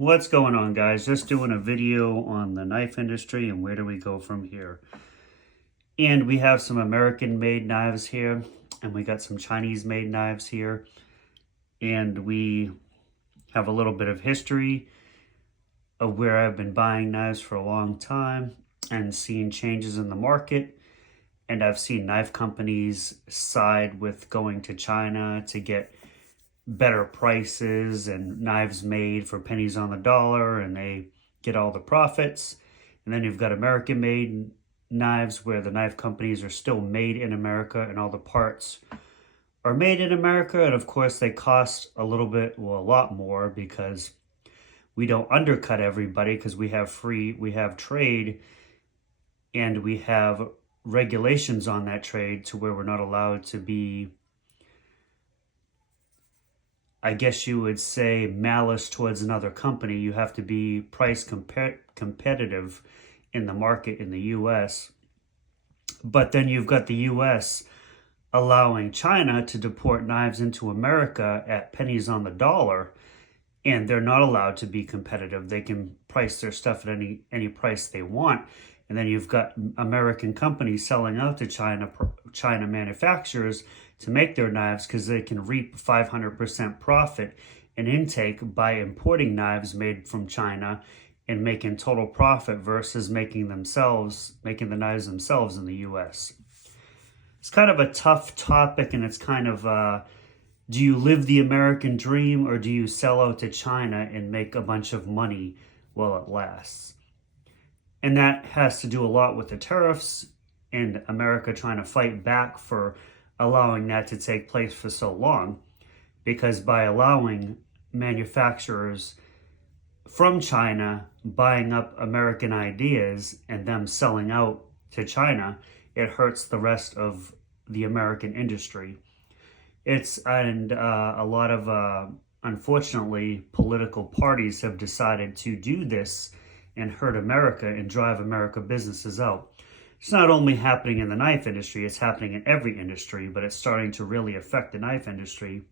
What's going on, guys? Just doing a video on the knife industry and where do we go from here. And we have some American-made knives here, and we got some Chinese-made knives here. And we have a little bit of history of where I've been buying knives for a long time and seeing changes in the market. And I've seen knife companies side with going to China to get better prices and knives made for pennies on the dollar, and they get all the profits. And then you've got American made knives where the knife companies are still made in America and all the parts are made in America, and of course they cost a little bit, well, a lot more, because we don't undercut everybody, because we have trade, and we have regulations on that trade to where we're not allowed to be, I guess you would say, malice towards another company. You have to be price competitive in the market in the US. But then you've got the US allowing China to deport knives into America at pennies on the dollar, and they're not allowed to be competitive. They can price their stuff at any price they want. And then you've got American companies selling out to China manufacturers to make their knives because they can reap 500% profit in intake by importing knives made from China and making total profit versus making the knives themselves in the US. It's kind of a tough topic, and it's kind of, do you live the American dream, or do you sell out to China and make a bunch of money while it lasts? And that has to do a lot with the tariffs and America trying to fight back for allowing that to take place for so long. Because by allowing manufacturers from China buying up American ideas and them selling out to China, it hurts the rest of the American industry. A lot of, unfortunately, political parties have decided to do this and hurt America and drive America businesses out. It's not only happening in the knife industry, it's happening in every industry, but it's starting to really affect the knife industry.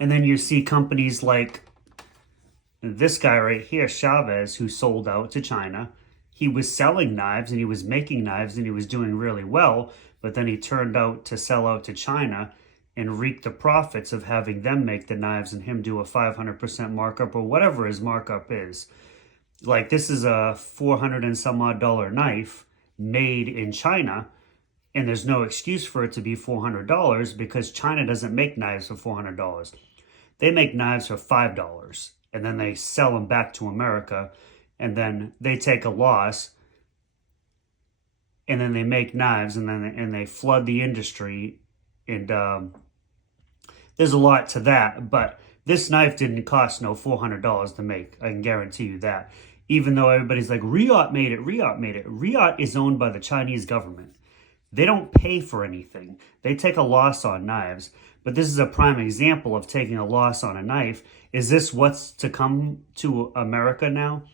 And then you see companies like this guy right here, Chavez, who sold out to China. He was selling knives and he was making knives and he was doing really well, but then he turned out to sell out to China and reap the profits of having them make the knives and him do a 500% markup or whatever his markup is. Like, this is a $400 and some odd knife made in China, and there's no excuse for it to be $400 because China doesn't make knives for $400. They make knives for $5, and then they sell them back to America, and then they take a loss, and then they make knives, and they flood the industry, and there's a lot to that. But this knife didn't cost no $400 to make. I can guarantee you that. Even though everybody's like, Riot made it, Riot made it. Riot is owned by the Chinese government. They don't pay for anything. They take a loss on knives. But this is a prime example of taking a loss on a knife. Is this what's to come to America now?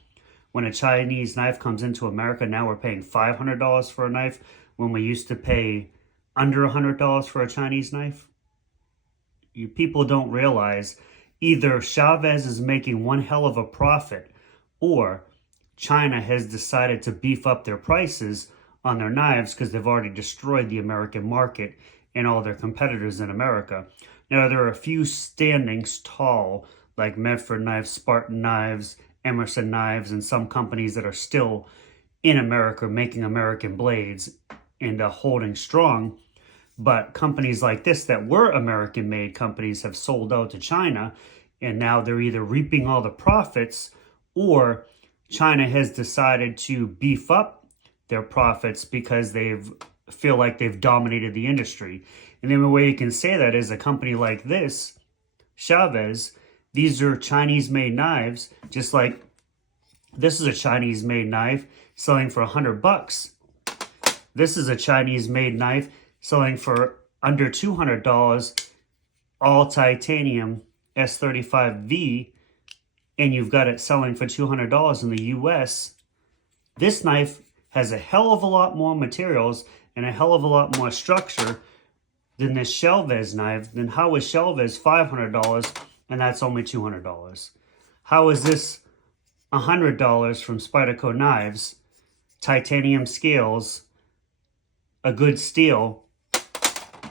When a Chinese knife comes into America, now we're paying $500 for a knife when we used to pay under $100 for a Chinese knife? People don't realize either Chavez is making one hell of a profit, or China has decided to beef up their prices on their knives because they've already destroyed the American market and all their competitors in America. Now, there are a few standing tall, like Medford knives, Spartan knives, Emerson knives, and some companies that are still in America making American blades and holding strong. But companies like this that were American-made companies have sold out to China, and now they're either reaping all the profits, or China has decided to beef up their profits because they feel like they've dominated the industry. And then the way you can say that is a company like this, Chavez, these are Chinese-made knives, just like this is a Chinese-made knife selling for $100. This is a Chinese-made knife selling for under $200, all titanium S35V, and you've got it selling for $200 in the US. This knife has a hell of a lot more materials and a hell of a lot more structure than this Chavez knife. Then how is Chavez $500 and that's only $200? How is this $100 from Spyderco Knives, titanium scales, a good steel,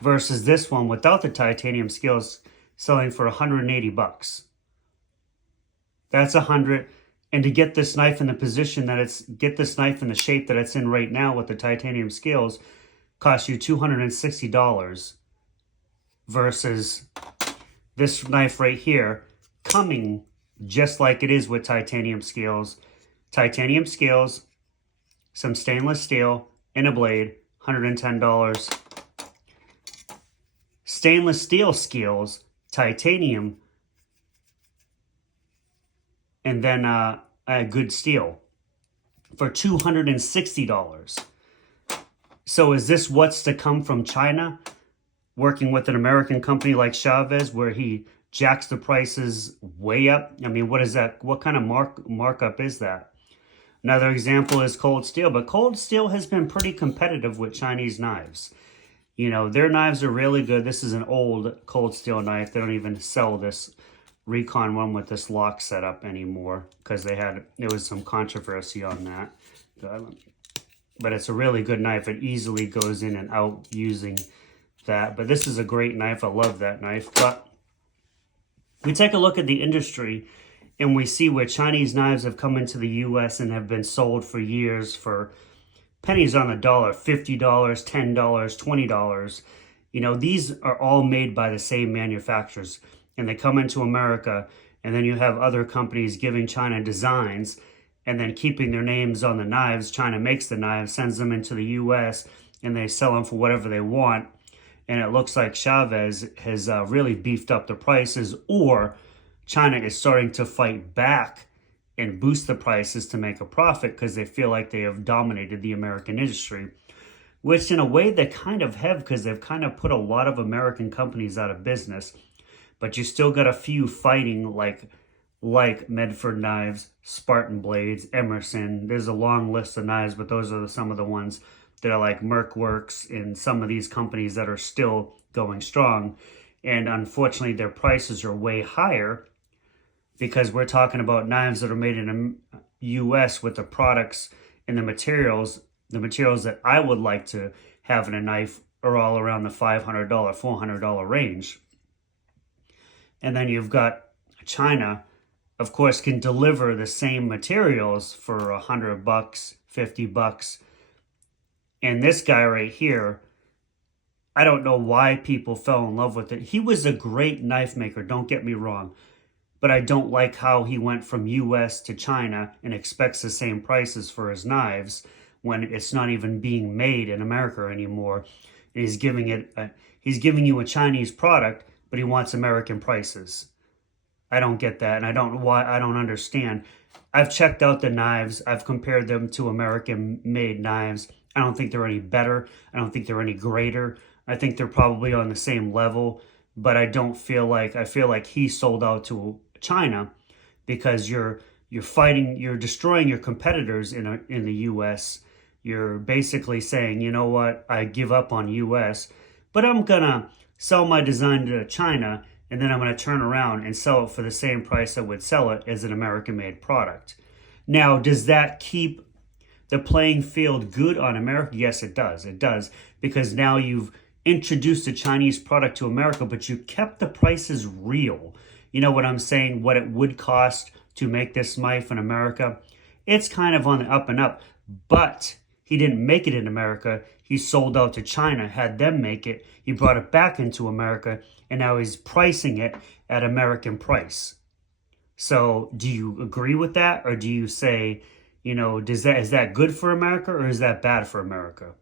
versus this one without the titanium scales selling for 180 bucks? That's 100. And to get this knife in the position that get this knife in the shape that it's in right now with the titanium scales costs you $260 versus this knife right here coming just like it is with titanium scales. Titanium scales, some stainless steel, and a blade, $110. Stainless steel scales, titanium, and then a good steel for $260. So is this what's to come from China, working with an American company like Chavez, where he jacks the prices way up? I mean, what is that? What kind of markup is that? Another example is Cold Steel, but Cold Steel has been pretty competitive with Chinese knives. You know, their knives are really good. This is an old Cold Steel knife. They don't even sell this Recon one with this lock setup anymore because there was some controversy on that. But it's a really good knife. It easily goes in and out using that. But this is a great knife. I love that knife. But we take a look at the industry and we see where Chinese knives have come into the U.S. and have been sold for years for pennies on the dollar, $50, $10, $20. You know, these are all made by the same manufacturers, and they come into America, and then you have other companies giving China designs and then keeping their names on the knives. China makes the knives, sends them into the U.S., and they sell them for whatever they want. And it looks like Chavez has really beefed up the prices, or China is starting to fight back and boost the prices to make a profit because they feel like they have dominated the American industry, which in a way they kind of have, because they've kind of put a lot of American companies out of business. But you still got a few fighting, like Medford Knives, Spartan Blades, Emerson. There's a long list of knives, but those are some of the ones that are like Merc Works and some of these companies that are still going strong. And unfortunately, their prices are way higher because we're talking about knives that are made in the U.S. with the products and the materials that I would like to have in a knife are all around the $500, $400 range. And then you've got China, of course, can deliver the same materials for $100, $50. And this guy right here, I don't know why people fell in love with it. He was a great knife maker, don't get me wrong. But I don't like how he went from US to China and expects the same prices for his knives when it's not even being made in America anymore. And he's giving you a Chinese product, but he wants American prices. I don't get that, and I don't understand. I've checked out the knives. I've compared them to American-made knives. I don't think they're any better. I don't think they're any greater. I think they're probably on the same level, but I feel like he sold out to China because you're destroying your competitors in the U.S. You're basically saying, you know what, I give up on U.S., but I'm gonna sell my design to China, and then I'm going to turn around and sell it for the same price I would sell it as an American-made product. Now, does that keep the playing field good on America? Yes, it does. It does, because now you've introduced a Chinese product to America, but you kept the prices real. You know what I'm saying? What it would cost to make this knife in America? It's kind of on the up and up, but he didn't make it in America. He sold out to China, had them make it. He brought it back into America, and now he's pricing it at American price. So do you agree with that? Or do you say, you know, is that good for America, or is that bad for America?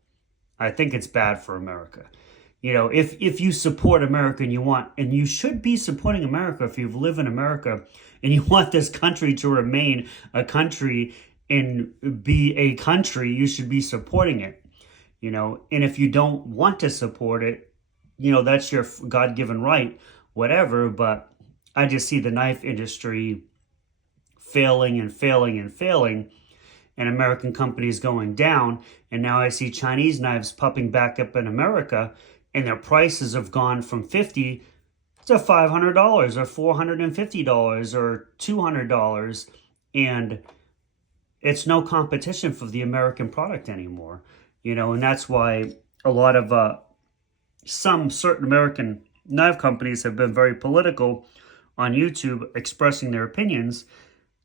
I think it's bad for America. You know, if you support America and you should be supporting America if you live in America and you want this country to remain a country and be a country, you should be supporting it. You know, and if you don't want to support it, you know, that's your God-given right, whatever. But I just see the knife industry failing and failing and failing, and American companies going down. And now I see Chinese knives popping back up in America, and their prices have gone from $50 It's a $500 or $450 or $200, and it's no competition for the American product anymore. And that's why a lot of some certain American knife companies have been very political on YouTube expressing their opinions.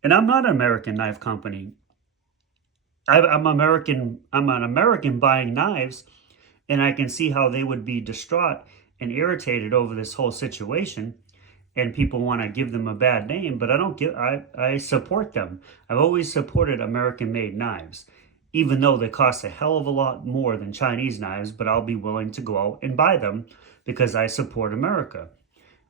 And I'm not an American knife company. I'm American. I'm an American buying knives, and I can see how they would be distraught and irritated over this whole situation. And people want to give them a bad name, but I don't give. I support them. I've always supported American-made knives, even though they cost a hell of a lot more than Chinese knives. But I'll be willing to go out and buy them because I support America.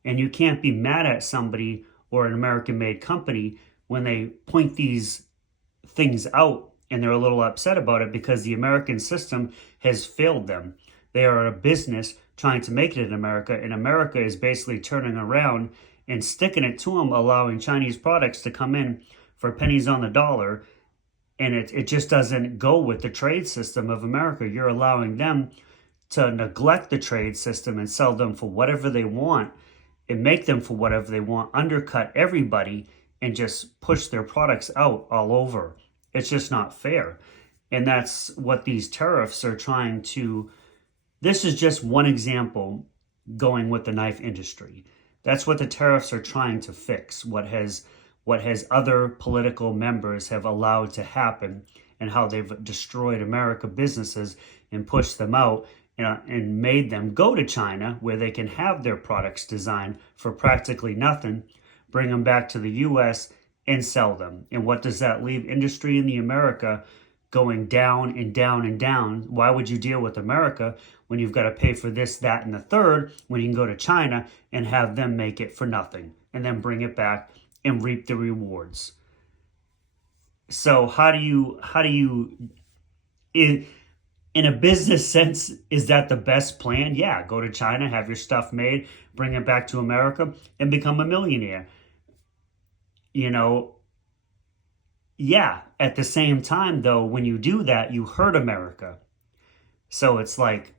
And you can't be mad at somebody or an American-made company when they point these things out and they're a little upset about it because the American system has failed them. They are a business trying to make it in America, and America is basically turning around and sticking it to them, allowing Chinese products to come in for pennies on the dollar, and it just doesn't go with the trade system of America. You're allowing them to neglect the trade system and sell them for whatever they want and make them for whatever they want, undercut everybody, and just push their products out all over. It's just not fair. And that's what these tariffs are trying to. This is just one example going with the knife industry. That's what the tariffs are trying to fix. What has other political members have allowed to happen, and how they've destroyed America businesses and pushed them out, and made them go to China where they can have their products designed for practically nothing, bring them back to the U.S. and sell them. And what does that leave industry in the America going down and down and down? Why would you deal with America when you've got to pay for this, that, and the third, when you can go to China and have them make it for nothing and then bring it back and reap the rewards? So how do you in a business sense, is that the best plan? Yeah, go to China, have your stuff made, bring it back to America, and become a millionaire. Yeah, at the same time, though, when you do that, you hurt America. So it's like,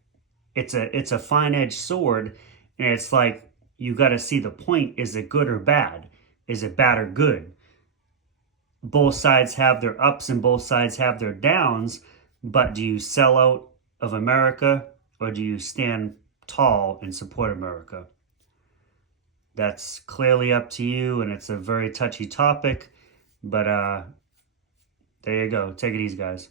it's a fine-edged sword, and it's like, you got to see the point. Is it good or bad? Is it bad or good? Both sides have their ups and both sides have their downs, but do you sell out of America or do you stand tall and support America? That's clearly up to you, and it's a very touchy topic, but there you go. Take it easy, guys.